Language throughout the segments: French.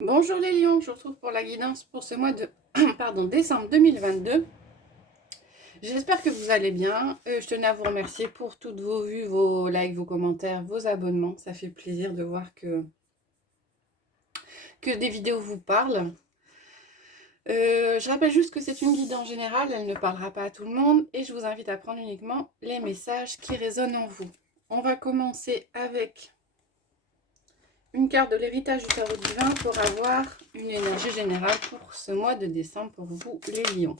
Bonjour les lions, je vous retrouve pour la guidance pour ce mois de décembre 2022. J'espère que vous allez bien. Je tenais à vous remercier pour toutes vos vues, vos likes, vos commentaires, vos abonnements. Ça fait plaisir de voir que des vidéos vous parlent. Je rappelle juste que c'est une guidance générale, elle ne parlera pas à tout le monde et je vous invite à prendre uniquement les messages qui résonnent en vous. On va commencer avec une carte de l'héritage du tarot divin pour avoir une énergie générale pour ce mois de décembre pour vous les lions.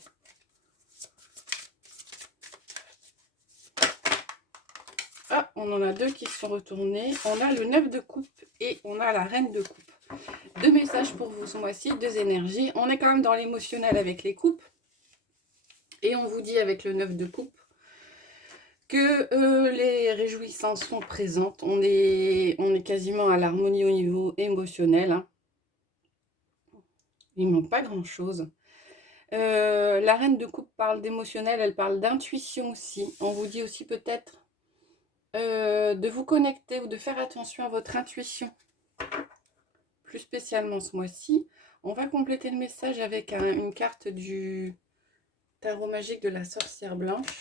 Ah, on en a deux qui se sont retournés. On a le 9 de coupe et on a la reine de coupe. Deux messages pour vous ce mois-ci, deux énergies. On est quand même dans l'émotionnel avec les coupes. Et on vous dit avec le 9 de coupe que les réjouissances sont présentes. On est quasiment à l'harmonie au niveau émotionnel. Hein. Il ne manque pas grand-chose. La reine de coupe parle d'émotionnel, elle parle d'intuition aussi. On vous dit aussi peut-être de vous connecter ou de faire attention à votre intuition. Plus spécialement ce mois-ci. On va compléter le message avec une carte du tarot magique de la sorcière blanche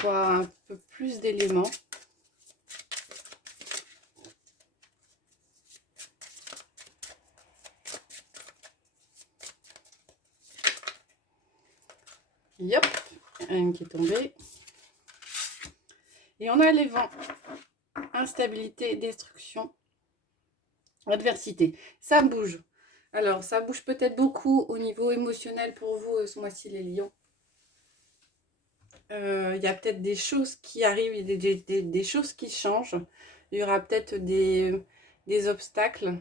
pour avoir un peu plus d'éléments. Yop, une qui est tombée. Et on a les vents. Instabilité, destruction, adversité. Ça bouge. Alors, ça bouge peut-être beaucoup au niveau émotionnel pour vous ce mois-ci, les lions. Il y a peut-être des choses qui arrivent, des choses qui changent. Il y aura peut-être des obstacles.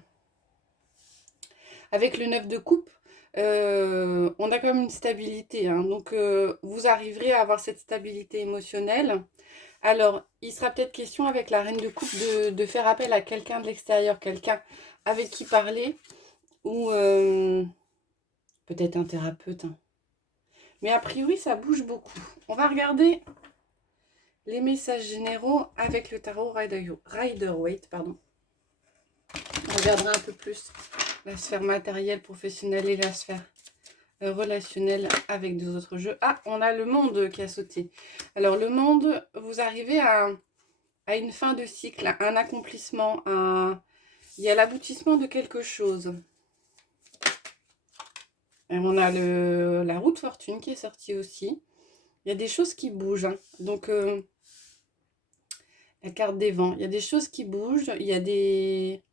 Avec le 9 de coupe, on a quand même une stabilité. Hein, donc, vous arriverez à avoir cette stabilité émotionnelle. Alors, il sera peut-être question avec la reine de coupe de faire appel à quelqu'un de l'extérieur, quelqu'un avec qui parler, ou peut-être un thérapeute. Hein. Mais a priori, ça bouge beaucoup. On va regarder les messages généraux avec le tarot Rider-Waite. On regardera un peu plus la sphère matérielle, professionnelle et la sphère relationnelle avec deux autres jeux. Ah, on a le monde qui a sauté. Alors, le monde, vous arrivez à une fin de cycle, à un accomplissement, il y a l'aboutissement de quelque chose. Et on a la roue de fortune qui est sortie aussi. Il y a des choses qui bougent. Hein. Donc, la carte des vents. Il y a des choses qui bougent. Il y a des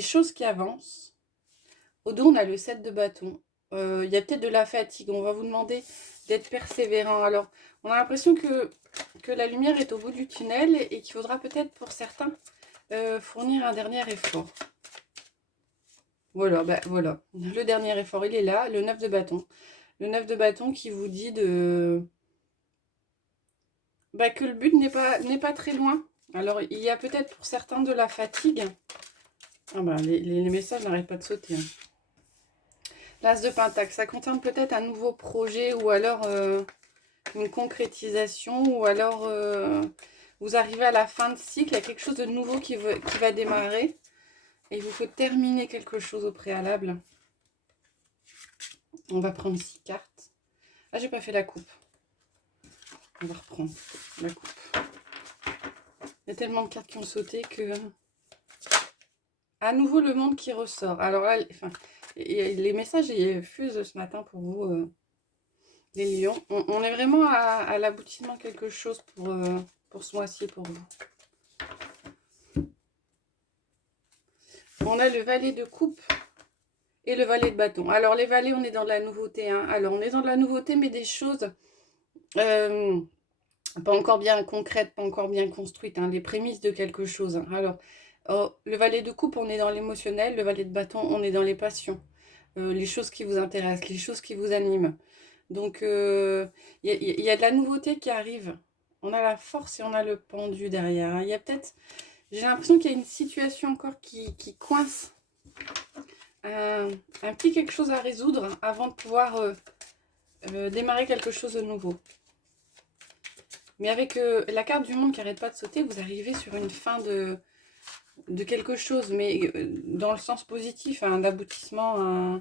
choses qui avancent. Au dos, on a le 7 de bâton. Il y a peut-être de la fatigue. On va vous demander d'être persévérant. Alors, on a l'impression que la lumière est au bout du tunnel et qu'il faudra peut-être pour certains fournir un dernier effort. Voilà, voilà. Le dernier effort, il est là, le 9 de bâton. Le 9 de bâton qui vous dit que le but n'est pas très loin. Alors, il y a peut-être pour certains de la fatigue. Ah les messages n'arrêtent pas de sauter. Hein. L'As de Pentacle, ça concerne peut-être un nouveau projet ou alors une concrétisation ou alors vous arrivez à la fin de cycle, il y a quelque chose de nouveau qui va démarrer et il vous faut terminer quelque chose au préalable. On va prendre 6 cartes. Ah, j'ai pas fait la coupe. On va reprendre la coupe. Il y a tellement de cartes qui ont sauté que... À nouveau, le monde qui ressort. Alors là, les messages ils fusent ce matin pour vous, les lions. On est vraiment à l'aboutissement de quelque chose pour ce mois-ci pour vous. On a le valet de coupe et le valet de bâton. Alors, les valets, on est dans de la nouveauté. Hein. Alors, on est dans de la nouveauté, mais des choses... pas encore bien concrètes, pas encore bien construites, hein, les prémices de quelque chose. Hein. Alors, le valet de coupe, on est dans l'émotionnel, le valet de bâton, on est dans les passions, les choses qui vous intéressent, les choses qui vous animent. Donc, il y a de la nouveauté qui arrive. On a la force et on a le pendu derrière. Hein. Il y a peut-être, j'ai l'impression qu'il y a une situation encore qui coince, un petit quelque chose à résoudre avant de pouvoir démarrer quelque chose de nouveau. Mais avec la carte du monde qui n'arrête pas de sauter, vous arrivez sur une fin de... de quelque chose, mais dans le sens positif, un aboutissement.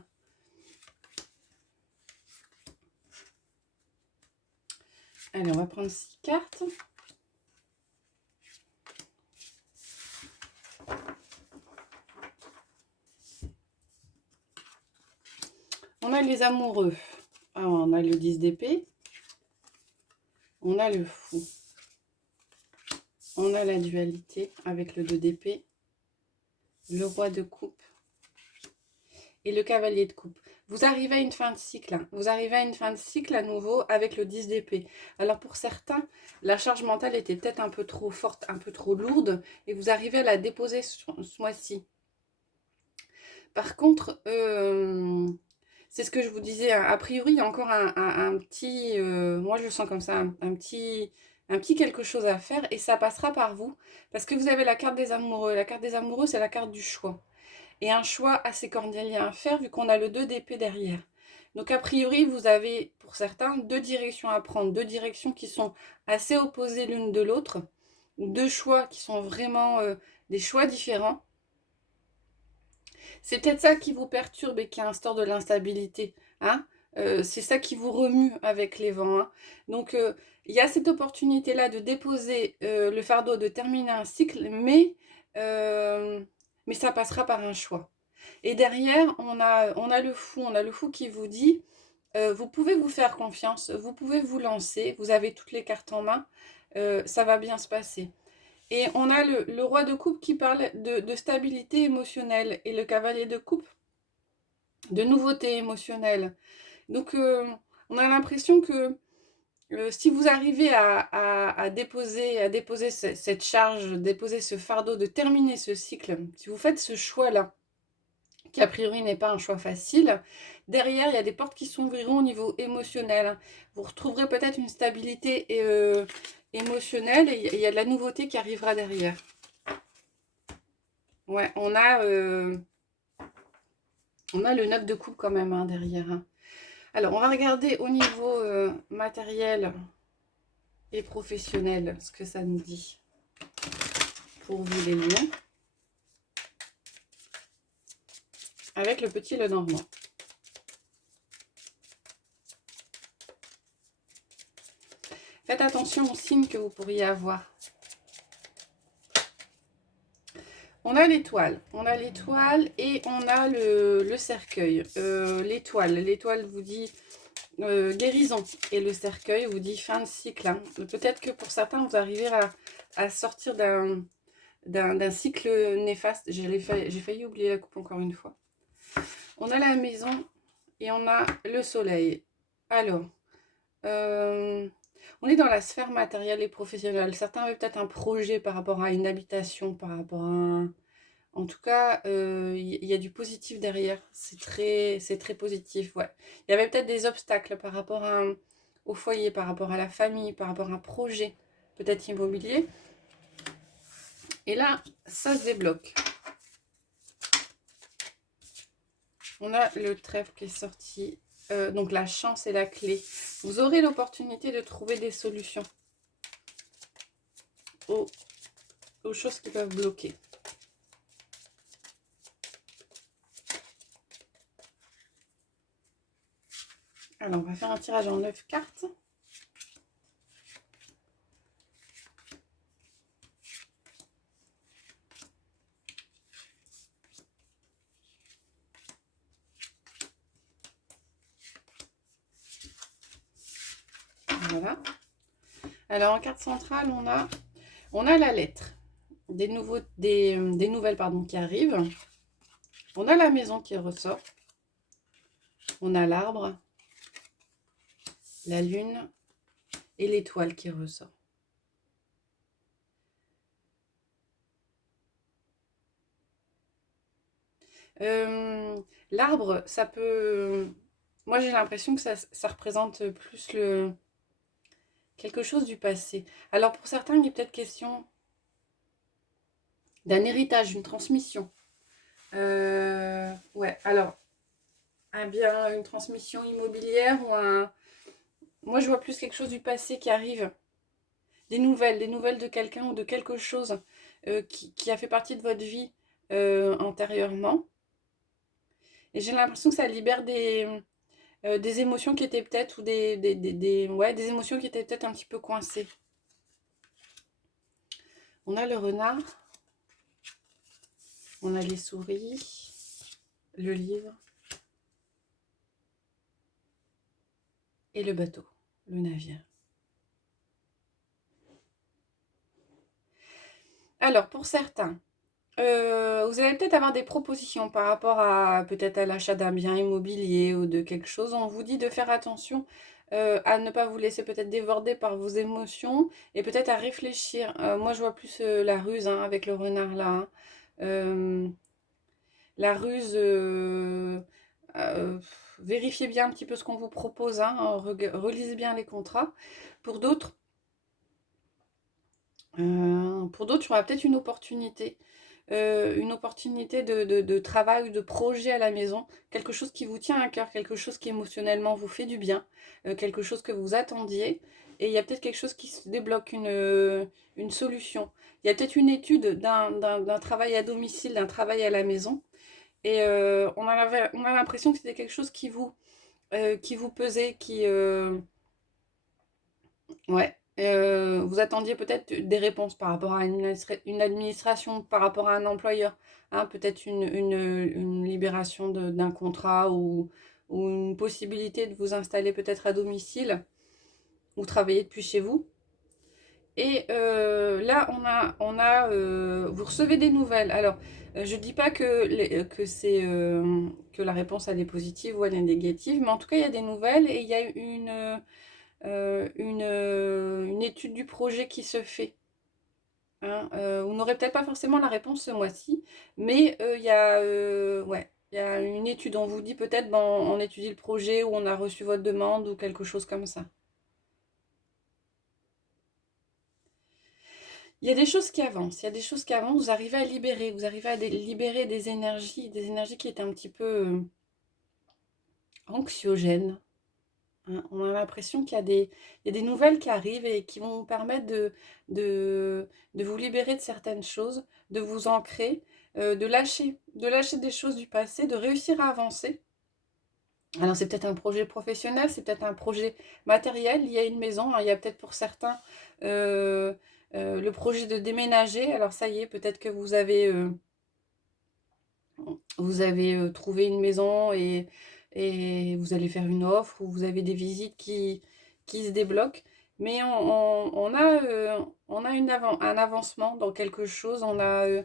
Allez, on va prendre 6 cartes. On a les amoureux. Alors, on a le 10 d'épée. On a le fou. On a la dualité avec le 2 d'épée. Le roi de coupe. Et le cavalier de coupe. Vous arrivez à une fin de cycle. Hein. Vous arrivez à une fin de cycle à nouveau avec le 10 d'épée. Alors pour certains, la charge mentale était peut-être un peu trop forte, un peu trop lourde. Et vous arrivez à la déposer ce mois-ci. Par contre, c'est ce que je vous disais. A priori, il y a encore un petit... moi, je le sens comme ça. Un petit quelque chose à faire. Et ça passera par vous. Parce que vous avez la carte des amoureux. La carte des amoureux, c'est la carte du choix. Et un choix assez cornélien à faire vu qu'on a le 2 d'épée derrière. Donc a priori, vous avez pour certains 2 directions à prendre, 2 directions qui sont assez opposées l'une de l'autre, 2 choix qui sont vraiment des choix différents. C'est peut-être ça qui vous perturbe et qui instaure de l'instabilité. Hein, c'est ça qui vous remue avec les vents. Hein. Donc il y a cette opportunité-là de déposer le fardeau, de terminer un cycle, mais ça passera par un choix. Et derrière, on a le fou qui vous dit, vous pouvez vous faire confiance, vous pouvez vous lancer, vous avez toutes les cartes en main, ça va bien se passer. Et on a le roi de coupe qui parle de stabilité émotionnelle et le cavalier de coupe de nouveauté émotionnelle. Donc on a l'impression que si vous arrivez à déposer cette charge, déposer ce fardeau, de terminer ce cycle, si vous faites ce choix-là, qui a priori n'est pas un choix facile, derrière, il y a des portes qui s'ouvriront au niveau émotionnel. Vous retrouverez peut-être une stabilité émotionnelle et il y a de la nouveauté qui arrivera derrière. Ouais, on a le 9 de coupe quand même hein, derrière. Hein. Alors, on va regarder au niveau matériel et professionnel ce que ça nous dit pour vous les lions. Avec le petit Lenormand. Faites attention aux signes que vous pourriez avoir. On a l'étoile et on a le cercueil. L'étoile vous dit guérison et le cercueil vous dit fin de cycle. Hein. Peut-être que pour certains, vous arrivez à sortir d'un cycle néfaste. J'ai failli oublier la coupe encore une fois. On a la maison et on a le soleil. Alors, on est dans la sphère matérielle et professionnelle. Certains avaient peut-être un projet par rapport à une habitation, par rapport à un... En tout cas, il y a du positif derrière. C'est très positif, ouais. Il y avait peut-être des obstacles par rapport au foyer, par rapport à la famille, par rapport à un projet, peut-être immobilier. Et là, ça se débloque. On a le trèfle qui est sorti. Donc la chance est la clé. Vous aurez l'opportunité de trouver des solutions aux choses qui peuvent bloquer. Alors, on va faire un tirage en 9 cartes. Voilà. Alors, en carte centrale, on a la lettre. Des nouvelles qui arrivent. On a la maison qui ressort. On a l'arbre, la lune et l'étoile qui ressort. L'arbre, ça peut... Moi, j'ai l'impression que ça représente plus quelque chose du passé. Alors, pour certains, il est peut-être question d'un héritage, d'une transmission. Ouais, alors, une transmission immobilière ou un... Moi, je vois plus quelque chose du passé qui arrive. Des nouvelles de quelqu'un ou de quelque chose qui a fait partie de votre vie antérieurement. Et j'ai l'impression que ça libère des émotions qui étaient peut-être, ou ouais, des émotions qui étaient peut-être un petit peu coincées. On a le renard, on a les souris, le livre et le bateau, le navire. Alors, pour certains, vous allez peut-être avoir des propositions par rapport à peut-être à l'achat d'un bien immobilier ou de quelque chose. On vous dit de faire attention à ne pas vous laisser peut-être déborder par vos émotions et peut-être à réfléchir. Moi, je vois plus la ruse hein, avec le renard là. Hein. La ruse, euh, vérifiez bien un petit peu ce qu'on vous propose. Hein, relisez bien les contrats. Pour d'autres, il y aura peut-être une opportunité de travail ou de projet à la maison, quelque chose qui vous tient à cœur, quelque chose qui émotionnellement vous fait du bien, quelque chose que vous attendiez, et il y a peut-être quelque chose qui se débloque, une solution. Il y a peut-être une étude d'un travail à domicile, d'un travail à la maison, et on a l'impression que c'était quelque chose qui vous pesait, ouais. Vous attendiez peut-être des réponses par rapport à une administration, par rapport à un employeur, hein, peut-être une libération d'un contrat ou une possibilité de vous installer peut-être à domicile ou travailler depuis chez vous. Et là, vous recevez des nouvelles. Alors, je ne dis pas que la réponse elle est positive ou elle est négative, mais en tout cas, il y a des nouvelles et il y a une étude du projet qui se fait. Hein. Vous n'aurez peut-être pas forcément la réponse ce mois-ci, mais ouais, il y a une étude. On vous dit peut-être, on étudie le projet ou on a reçu votre demande ou quelque chose comme ça. Il y a des choses qui avancent, il y a des choses qui avancent, vous arrivez à libérer, libérer des énergies qui étaient un petit peu anxiogènes. Hein. On a l'impression il y a des nouvelles qui arrivent et qui vont vous permettre de vous libérer de certaines choses, de vous ancrer, de lâcher des choses du passé, de réussir à avancer. Alors c'est peut-être un projet professionnel, c'est peut-être un projet matériel lié à une maison. Alors, il y a peut-être pour certains le projet de déménager. Alors ça y est, peut-être que vous avez trouvé une maison et vous allez faire une offre ou vous avez des visites qui se débloquent. Mais on a un avancement dans quelque chose. On a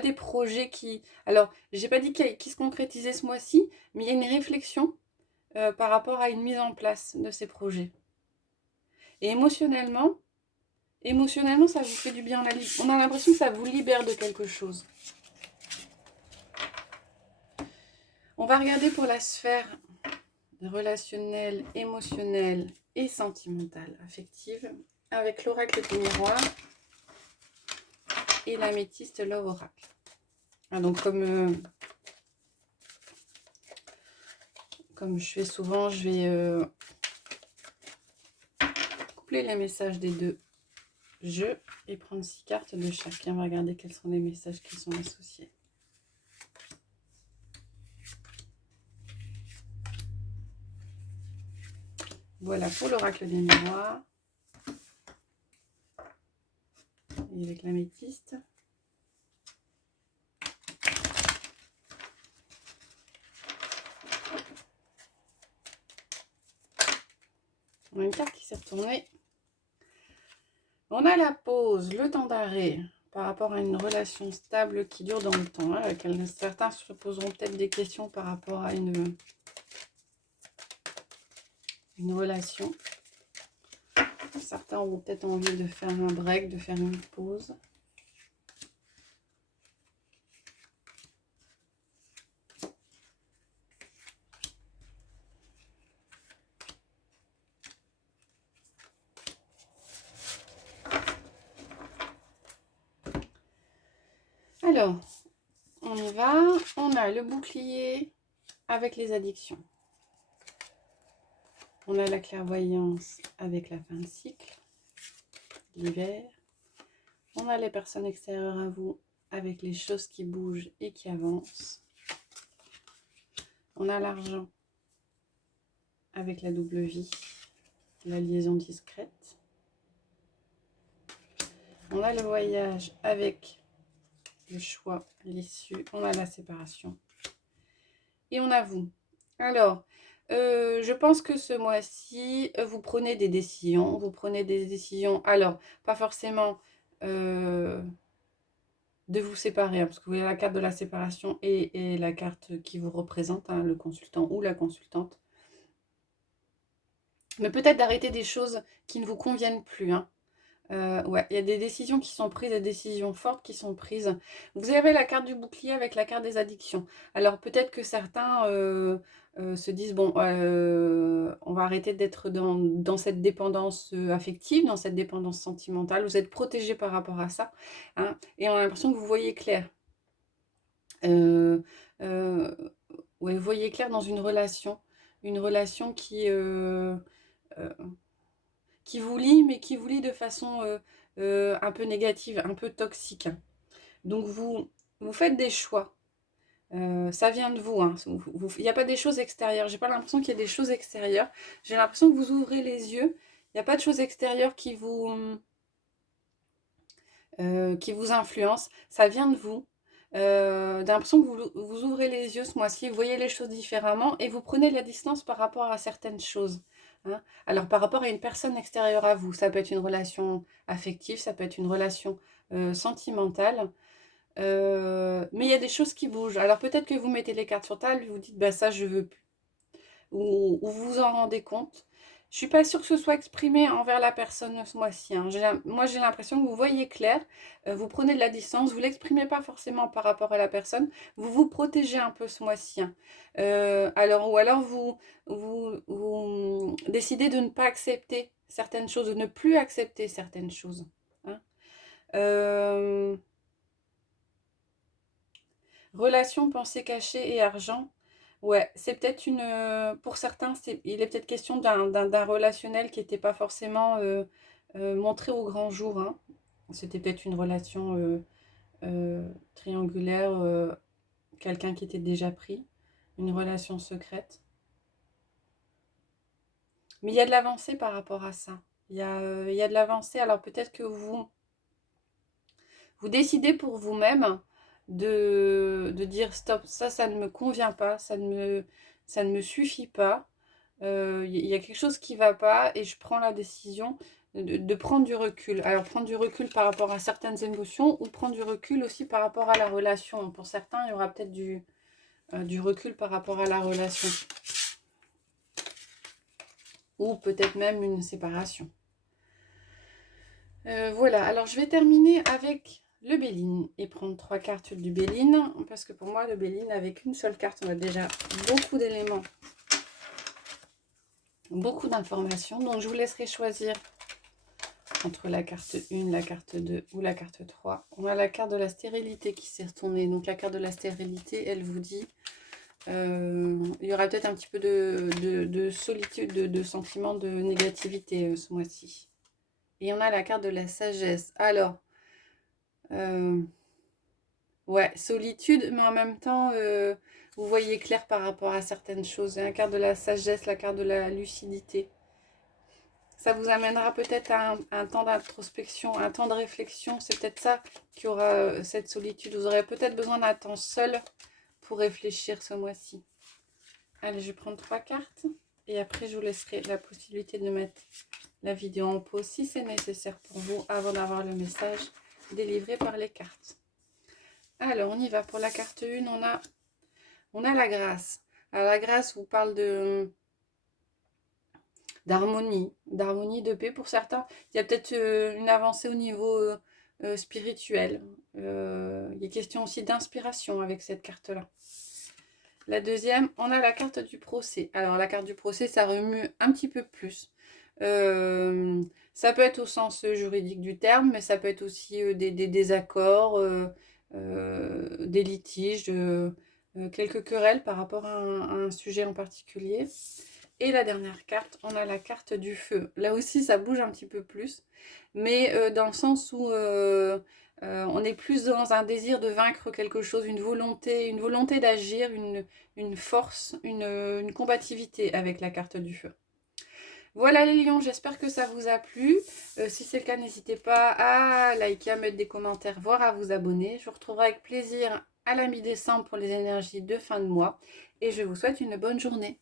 des projets qui... Alors, j'ai pas dit qui se concrétisaient ce mois-ci, mais il y a une réflexion par rapport à une mise en place de ces projets. Et émotionnellement, ça vous fait du bien. On a l'impression que ça vous libère de quelque chose. On va regarder pour la sphère relationnelle, émotionnelle et sentimentale, affective, avec l'oracle du miroir et l'améthyste Love Oracle. Ah, donc comme je fais souvent, je vais coupler les messages des deux jeux et prendre 6 cartes de chacun. On va regarder quels sont les messages qui sont associés. Voilà pour l'oracle des miroirs. Et avec l'améthyste. On a une carte qui s'est retournée. On a la pause, le temps d'arrêt par rapport à une relation stable qui dure dans le temps. Hein, certains se poseront peut-être des questions par rapport à une relation. Certains auront peut-être envie de faire un break, de faire une pause. Alors, on y va. On a le bouclier avec les addictions. On a la clairvoyance avec la fin de cycle, l'hiver. On a les personnes extérieures à vous avec les choses qui bougent et qui avancent. On a l'argent avec la double vie, la liaison discrète. On a le voyage avec le choix, l'issue. On a la séparation. Et on a vous. Alors, je pense que ce mois-ci, vous prenez des décisions. Vous prenez des décisions. Alors, pas forcément de vous séparer, hein, parce que vous voyez la carte de la séparation et la carte qui vous représente, hein, le consultant ou la consultante. Mais peut-être d'arrêter des choses qui ne vous conviennent plus, hein. Ouais, il y a des décisions qui sont prises, des décisions fortes qui sont prises. Vous avez la carte du bouclier avec la carte des addictions. Alors peut-être que certains se disent, bon, on va arrêter d'être dans cette dépendance affective, dans cette dépendance sentimentale. Vous êtes protégé par rapport à ça, hein, et on a l'impression que vous voyez clair. Euh, euh, ouais, vous voyez clair dans une relation qui vous lie, mais qui vous lie de façon un peu négative, un peu toxique. Donc vous faites des choix. Ça vient de vous, hein. Il n'y a pas des choses extérieures. J'ai pas l'impression qu'il y ait des choses extérieures. J'ai l'impression que vous ouvrez les yeux. Il n'y a pas de choses extérieures qui vous influencent. Ça vient de vous. J'ai l'impression que vous ouvrez les yeux ce mois-ci, vous voyez les choses différemment et vous prenez la distance par rapport à certaines choses, hein. Alors par rapport à une personne extérieure à vous, ça peut être une relation affective, ça peut être une relation sentimentale, mais il y a des choses qui bougent. Alors peut-être que vous mettez les cartes sur table, vous dites bah ça je veux plus, ou vous vous en rendez compte. Je suis pas sûre que ce soit exprimé envers la personne ce mois-ci, hein. Moi, j'ai l'impression que vous voyez clair, vous prenez de la distance, vous l'exprimez pas forcément par rapport à la personne, vous vous protégez un peu ce mois-ci, hein. Ou alors vous décidez de ne pas accepter certaines choses, de ne plus accepter certaines choses, hein. Euh, Relation, pensée cachée et argent. Ouais, c'est peut-être pour certains, il est peut-être question d'un relationnel qui n'était pas forcément montré au grand jour, hein. C'était peut-être une relation triangulaire, quelqu'un qui était déjà pris, une relation secrète. Mais il y a de l'avancée par rapport à ça. Il y a de l'avancée. Alors peut-être que vous décidez pour vous-même de dire stop, ça ne me convient pas, ça ne me suffit pas. Il y a quelque chose qui ne va pas et je prends la décision de prendre du recul. Alors prendre du recul par rapport à certaines émotions ou prendre du recul aussi par rapport à la relation. Pour certains, il y aura peut-être du recul par rapport à la relation. Ou peut-être même une séparation. Voilà, alors je vais terminer avec le Béline et prendre 3 cartes du Béline, parce que pour moi, le Béline, avec une seule carte, on a déjà beaucoup d'éléments, beaucoup d'informations. Donc, je vous laisserai choisir entre la carte 1, la carte 2 ou la carte 3. On a la carte de la stérilité qui s'est retournée. Donc, la carte de la stérilité, elle vous dit il y aura peut-être un petit peu de solitude, de sentiment de négativité ce mois-ci. Et on a la carte de la sagesse. Alors, ouais, solitude, mais en même temps, vous voyez clair par rapport à certaines choses. La carte de la sagesse, la carte de la lucidité. Ça vous amènera peut-être à un temps d'introspection, un temps de réflexion. C'est peut-être ça qui aura cette solitude. Vous aurez peut-être besoin d'un temps seul pour réfléchir ce mois-ci. Allez, je vais prendre 3 cartes. Et après, je vous laisserai la possibilité de mettre la vidéo en pause si c'est nécessaire pour vous avant d'avoir le message délivré par les cartes. Alors, on y va. Pour la carte 1, on a la grâce. Alors, la grâce vous parle d'harmonie, de paix. Pour certains, il y a peut-être une avancée au niveau spirituel. Il est question aussi d'inspiration avec cette carte-là. La deuxième, on a la carte du procès. Alors, la carte du procès, ça remue un petit peu plus. Ça peut être au sens juridique du terme, mais ça peut être aussi des désaccords, des litiges, quelques querelles par rapport à un sujet en particulier. Et la dernière carte, on a la carte du feu. Là aussi, ça bouge un petit peu plus, mais dans le sens où on est plus dans un désir de vaincre quelque chose, une volonté d'agir, une force, une combativité avec la carte du feu. Voilà les lions, j'espère que ça vous a plu. Si c'est le cas, n'hésitez pas à liker, à mettre des commentaires, voire à vous abonner. Je vous retrouverai avec plaisir à la mi-décembre pour les énergies de fin de mois. Et je vous souhaite une bonne journée.